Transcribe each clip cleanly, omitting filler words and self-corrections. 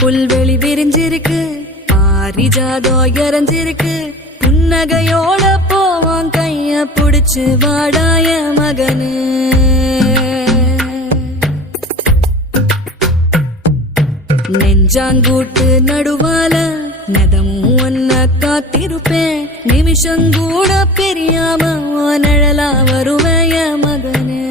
புல்வெளி விரிஞ்சிருக்கு, பாரிஜாதோ இறஞ்சிருக்கு, புன்னகையோட போவான் கைய புடிச்சு வாடாய மகனு. நெஞ்சாங்கூட்டு நடுவால நதமும் ஒன்ன காத்திருப்பேன், நிமிஷங்கூட பெரியாம நிழலா வருவேய மகனே.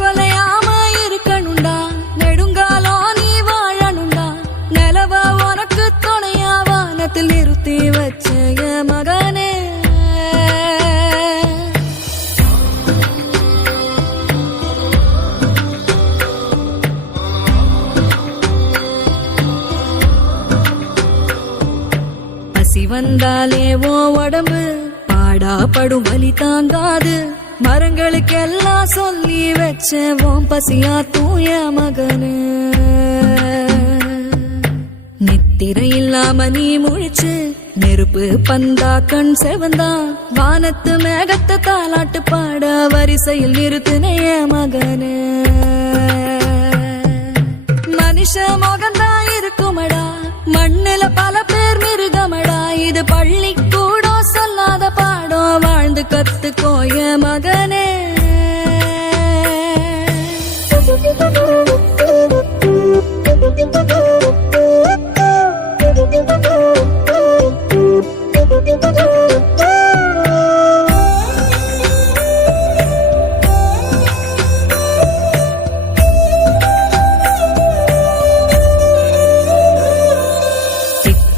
கொலையாம இருக்கணுண்டா, நெடுங்காலோ நீ வாழணுண்டா, நிலவ உனக்கு துணையா வானத்தில் நிறுத்தி வச்ச மகனே. பசி வந்தாலே ஓ உடம்பு பாடா படும் வலி தாங்காது, மரங்களுக்கெல்லாம் சொல்லி வச்சவோம் பசியா தூய மகனு. நித்திரை இல்லாம நீ முழிச்சு நெருப்பு பந்தா கண் செவந்தா, வானத்து மேகத்தை தாலாட்டு பாட வரிசையில் நிறுத்தினைய மகனு. மனுஷ முகந்தா இருக்குமடா, மண்ணில பல பேர் மிருகமடா, இது பள்ளி கூட சொல்லாத பாடம் வாழ்ந்து கத்துக்கோய மகனே.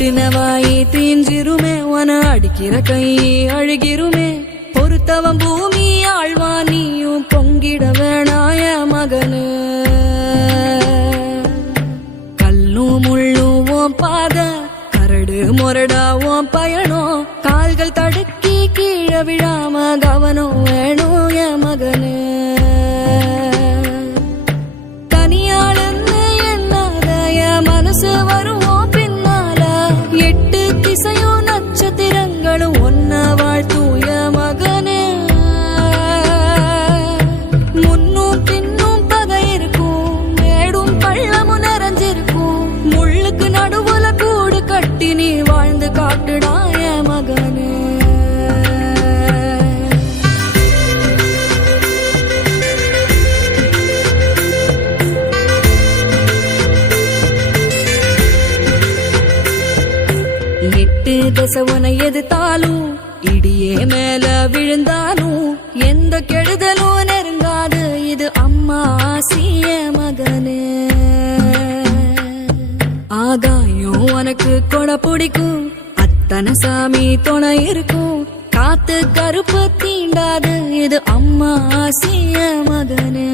திட்டினவாயி தீஞ்சிருமே, உன அடிக்கிற கை அழுகிருமே, பொறுத்தவன் பூமி ஆழ்வா நீயும் பொங்கிட வேணாய மகனு. கல்லும் முள்ளும் ஓம் பாத, கரடு முரடா ஓம் பயணம், கால்கள் தடுக்கி கீழே விழாம கவனம் வேணும் எ மகனு. தனியாளன்னு எண்ணாத மனசு வருவோம் பின்னால, எட்டு திசையும் நட்சத்திரங்களும் ஒன்ன வாழ்த்தூய மகனே. முன்னும் பின்னும் பகை இருக்கும், மேடும் பள்ளமும் நிறைஞ்சிருக்கும், முள்ளுக்கு நடுவுல கூடு கட்டி நீ வாழ்ந்து காட்டுடாய மகனே. எட்டு தசவனை எதிர்த்தாலும் இடியே மேல விழுந்தாலும் எந்த கெடுதலும் நெருங்காது, இது அம்மா ஆசிய மகனே. ஆகாயம் உனக்கு கொடை பிடிக்கும், அத்தனை சாமி துணை இருக்கும், காத்து கருப்பு தீண்டாது, இது அம்மா ஆசிய மகனே.